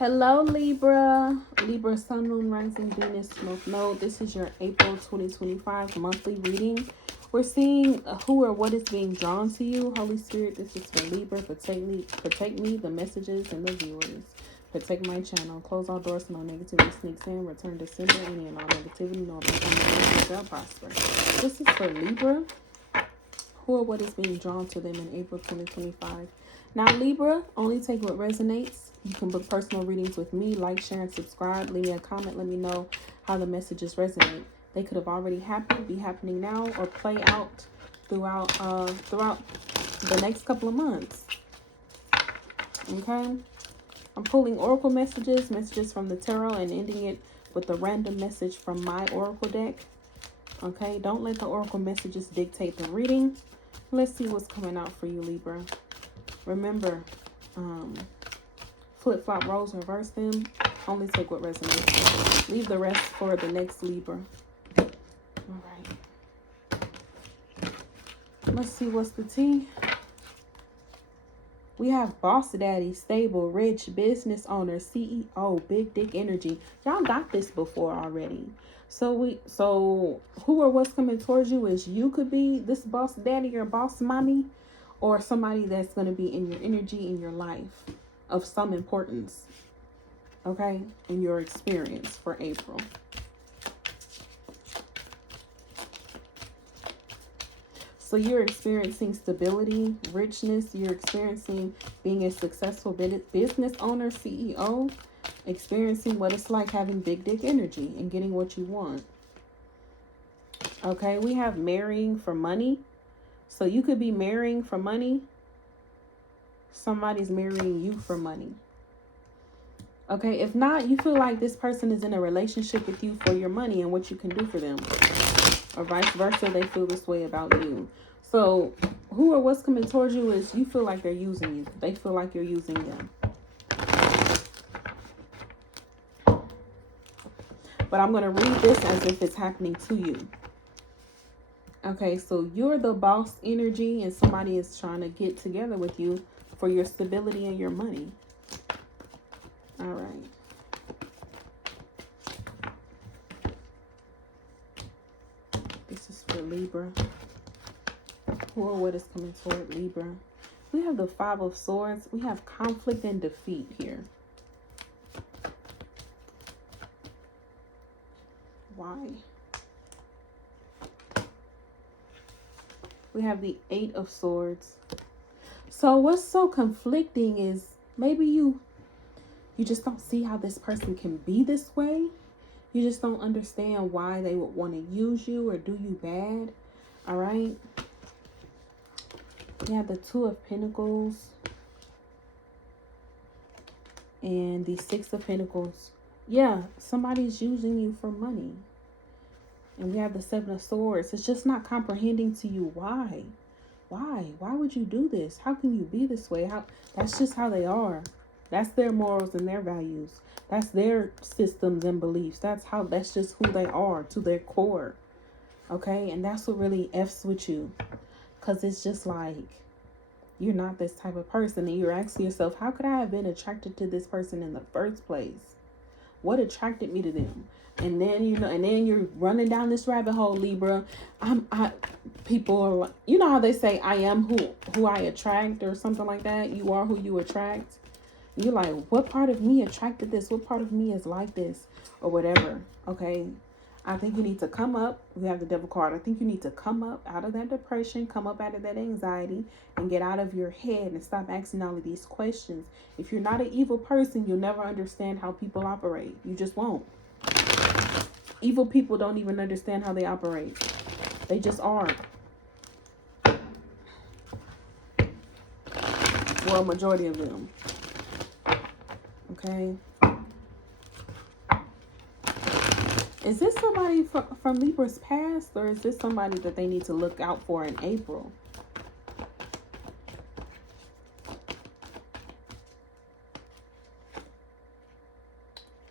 Hello, Libra. Libra, Sun, Moon, Rising, Venus, North Node. This is your April 2025 monthly reading. We're seeing who or what is being drawn to you. Holy Spirit, this is for Libra. Protect me, the messages, and the viewers. Protect my channel. Close all doors so no negativity sneaks in. Return to sender any and all negativity. No opportunity shall prosper. This is for Libra. Who or what is being drawn to them in April 2025. Now, Libra, only take what resonates. You can book personal readings with me. Like, share, and subscribe. Leave me a comment. Let me know how the messages resonate. They could have already happened, be happening now, or play out throughout the next couple of months. Okay? I'm pulling oracle messages from the tarot, and ending it with a random message from my oracle deck. Okay? Don't let the oracle messages dictate the reading. Let's see what's coming out for you, Libra. Remember, flip-flop roles, reverse them. Only take what resonates. Leave the rest for the next Libra. All right. Let's see what's the tea. We have boss daddy, stable, rich, business owner, CEO, big dick energy. Y'all got this before already. So who or what's coming towards you is you could be this boss daddy or boss mommy, or somebody that's going to be in your energy, in your life of some importance. Okay? In your experience for April. So you're experiencing stability, richness. You're experiencing being a successful business owner, CEO. Experiencing what it's like having big dick energy and getting what you want. Okay, we have marrying for money. So you could be marrying for money. Somebody's marrying you for money. Okay, if not, you feel like this person is in a relationship with you for your money and what you can do for them. Or vice versa, they feel this way about you. So who or what's coming towards you is you feel like they're using you. They feel like you're using them. But I'm going to read this as if it's happening to you. Okay, so you're the boss energy and somebody is trying to get together with you for your stability and your money. All right. This is for Libra. Who or what is coming toward Libra? We have the Five of Swords. We have conflict and defeat here. Why? We have the Eight of Swords. So what's so conflicting is maybe you just don't see how this person can be this way. You just don't understand why they would want to use you or do you bad. All right. We have the Two of Pentacles and the Six of Pentacles. Yeah, somebody's using you for money. And we have the Seven of Swords. It's just not comprehending to you why. Why would you do this? How can you be this way? That's just how they are. That's their morals and their values. That's their systems and beliefs. That's just who they are to their core. Okay? And that's what really F's with you. Because it's just like, you're not this type of person. And you're asking yourself, how could I have been attracted to this person in the first place? What attracted me to them? And then, and then you're running down this rabbit hole, Libra. People are like, you know how they say, I am who I attract or something like that. You are who you attract. You're like, what part of me attracted this? What part of me is like this? Or whatever. Okay. I think you need to come up. We have the Devil card. I think you need to come up out of that depression, come up out of that anxiety, and get out of your head and stop asking all of these questions. If you're not an evil person, you'll never understand how people operate. You just won't. Evil people don't even understand how they operate. They just are. Well, majority of them. Okay. Is this somebody from Libra's past, or is this somebody that they need to look out for in April?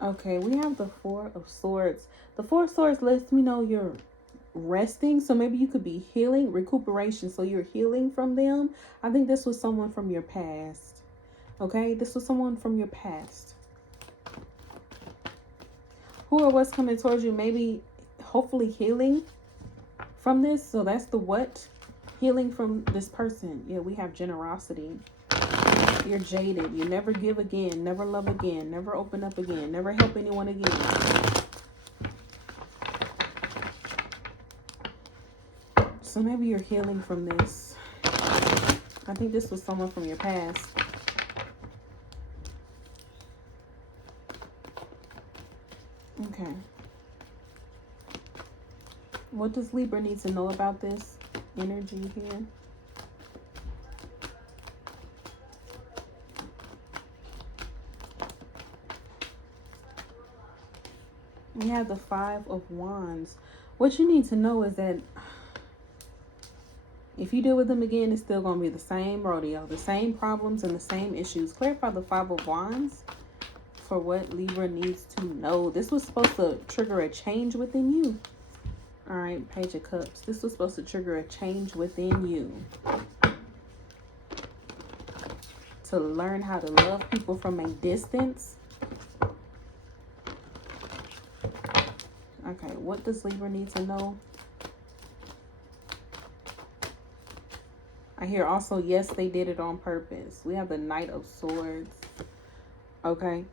Okay, we have the Four of Swords. The Four of Swords lets me know you're resting. So maybe you could be healing, recuperation. So you're healing from them. I think this was someone from your past. Okay, this was someone from your past. Who or what's coming towards you? Maybe, hopefully healing from this. So that's the what? Healing from this person. Yeah, we have generosity. You're jaded. You never give again. Never love again. Never open up again. Never help anyone again. So maybe you're healing from this. I think this was someone from your past. Okay. What does Libra need to know about this energy here? We have the Five of Wands. What you need to know is that if you deal with them again, it's still going to be the same rodeo, the same problems and the same issues. Clarify the Five of Wands for what Libra needs to know. This was supposed to trigger a change within you. All right, Page of Cups. This was supposed to trigger a change within you. To learn how to love people from a distance. Okay, what does Libra need to know? I hear also, yes, they did it on purpose. We have the Knight of Swords. Okay.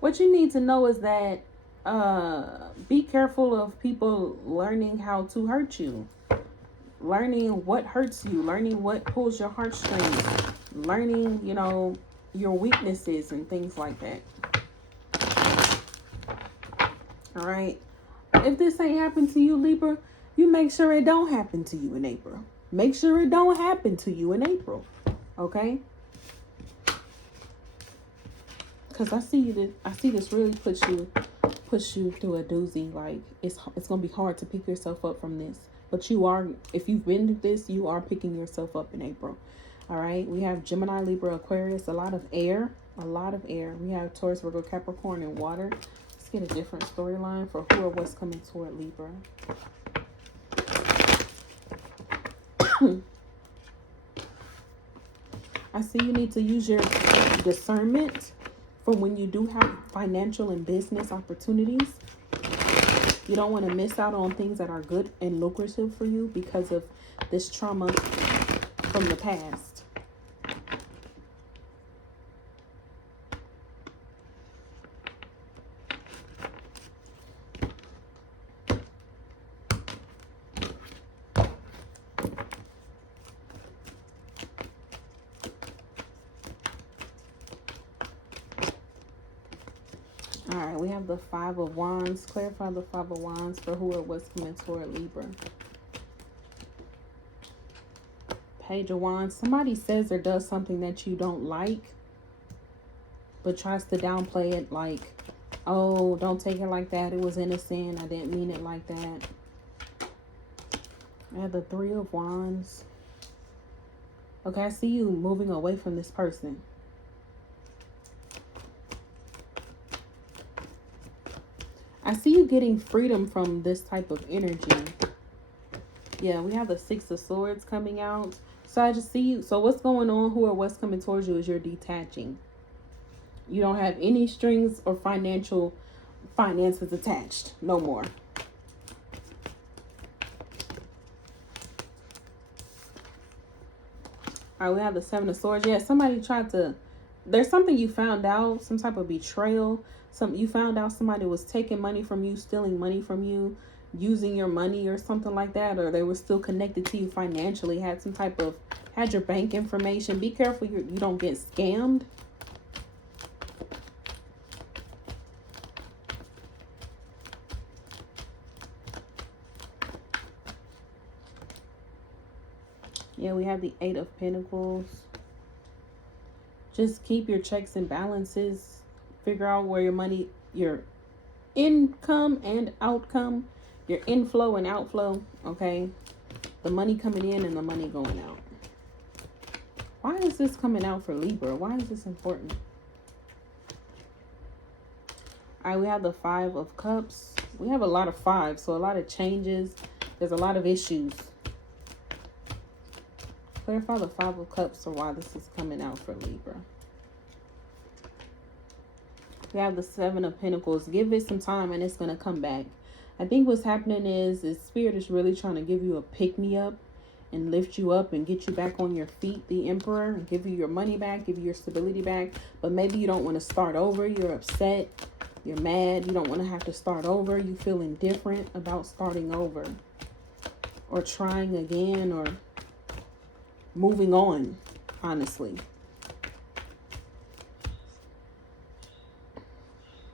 What you need to know is that be careful of people learning how to hurt you. Learning what hurts you. Learning what pulls your heartstrings. Learning, you know, your weaknesses and things like that. All right. If this ain't happened to you, Libra, you make sure it don't happen to you in April. Make sure it don't happen to you in April. Okay? Because I see this really push you through a doozy. Like it's gonna be hard to pick yourself up from this. But you are, if you've been through this, you are picking yourself up in April. All right. We have Gemini, Libra, Aquarius, a lot of air. A lot of air. We have Taurus, Virgo, Capricorn, and water. Let's get a different storyline for who or what's coming toward Libra. I see you need to use your discernment for when you do have financial and business opportunities. You don't want to miss out on things that are good and lucrative for you because of this trauma from the past. All right, we have the Five of Wands. Clarify the Five of Wands for who or what's coming toward Libra. Page of Wands. Somebody says or does something that you don't like, but tries to downplay it like, oh, don't take it like that. It was innocent. I didn't mean it like that. I have the Three of Wands. Okay, I see you moving away from this person. I see you getting freedom from this type of energy. Yeah, we have the Six of Swords coming out. So I just see you. So what's going on? Who or what's coming towards you is you're detaching. You don't have any strings or finances attached. No more. All right, we have the Seven of Swords. Yeah, somebody tried to... There's something you found out. Some type of betrayal. You found out somebody was taking money from you, stealing money from you, using your money or something like that, or they were still connected to you financially, had your bank information. Be careful you don't get scammed. Yeah, we have the Eight of Pentacles. Just keep your checks and balances. Figure out where your income and outcome, your inflow and outflow, okay? The money coming in and the money going out. Why is this coming out for Libra? Why is this important? All right, we have the Five of Cups. We have a lot of fives, so a lot of changes. There's a lot of issues. Clarify the Five of Cups or why this is coming out for Libra. We have the Seven of Pentacles. Give it some time and it's going to come back. I think what's happening is Spirit is really trying to give you a pick-me-up and lift you up and get you back on your feet, the Emperor, and give you your money back, give you your stability back. But maybe you don't want to start over. You're upset. You're mad. You don't want to have to start over. You feel indifferent about starting over or trying again or moving on, honestly.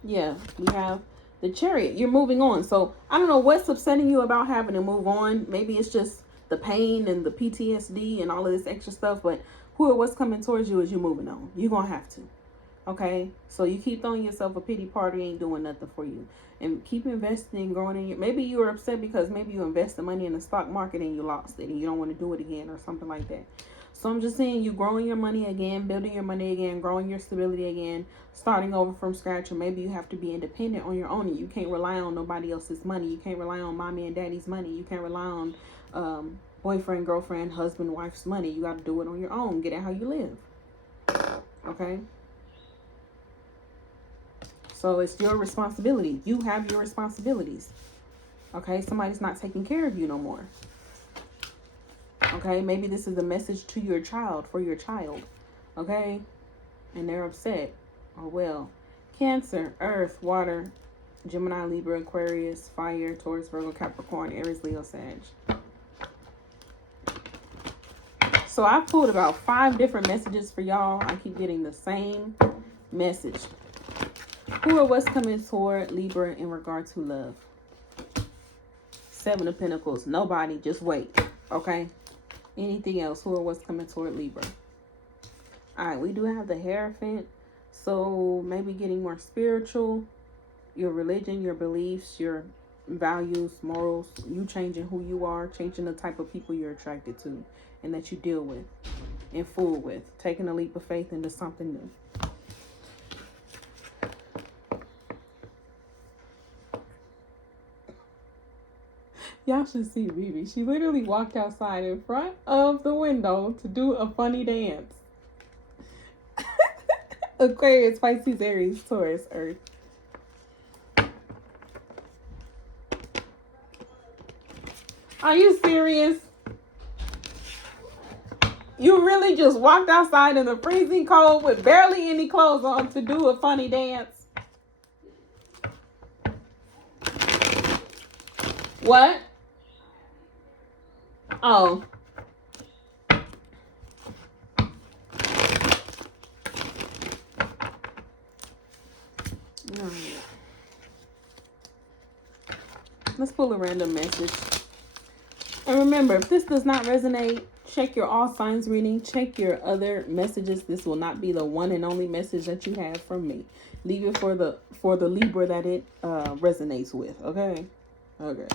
Yeah, we have the Chariot. You're moving on. So I don't know what's upsetting you about having to move on. Maybe it's just the pain and the PTSD and all of this extra stuff. But what's coming towards you is you moving on. You're going to have to. Okay? So you keep throwing yourself a pity party, ain't doing nothing for you. And keep investing and growing in your... Maybe you were upset because maybe you invested money in the stock market and you lost it. And you don't want to do it again or something like that. So I'm just saying you growing your money again, building your money again, growing your stability again, starting over from scratch. Or maybe you have to be independent on your own. And you can't rely on nobody else's money. You can't rely on mommy and daddy's money. You can't rely on boyfriend, girlfriend, husband, wife's money. You got to do it on your own. Get it how you live. Okay? So it's your responsibility. You have your responsibilities. Okay? Somebody's not taking care of you no more. Okay? Maybe this is a message to your child, for your child. Okay? And they're upset. Oh, well. Cancer, Earth, Water, Gemini, Libra, Aquarius, Fire, Taurus, Virgo, Capricorn, Aries, Leo, Sag. So I pulled about 5 different messages for y'all. I keep getting the same message. Who or what's coming toward Libra in regard to love? 7 of Pentacles. Nobody. Just wait. Okay? Anything else? Who or what's coming toward Libra? Alright, we do have the Hierophant. So maybe getting more spiritual. Your religion, your beliefs, your values, morals. You changing who you are. Changing the type of people you're attracted to. And that you deal with. And fool with. Taking a leap of faith into something new. Y'all should see Vivi. She literally walked outside in front of the window to do a funny dance. Aquarius, Pisces, Aries, Taurus, Earth. Are you serious? You really just walked outside in the freezing cold with barely any clothes on to do a funny dance? What? Oh. Let's pull a random message. And remember, if this does not resonate, check your all signs reading. Check your other messages. This will not be the one and only message that you have from me. Leave it for the Libra that it resonates with. Okay? Okay.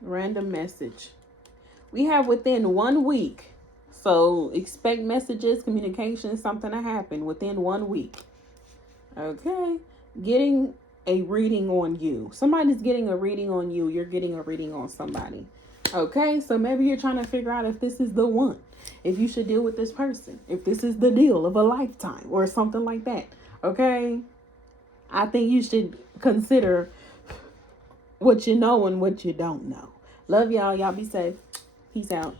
Random message. We have within 1 week. So expect messages, communication, something to happen within 1 week. Okay. Getting a reading on you. Somebody's getting a reading on you. You're getting a reading on somebody. Okay. So maybe you're trying to figure out if this is the one. If you should deal with this person. If this is the deal of a lifetime or something like that. Okay. I think you should consider what you know and what you don't know. Love y'all. Y'all be safe. Peace out.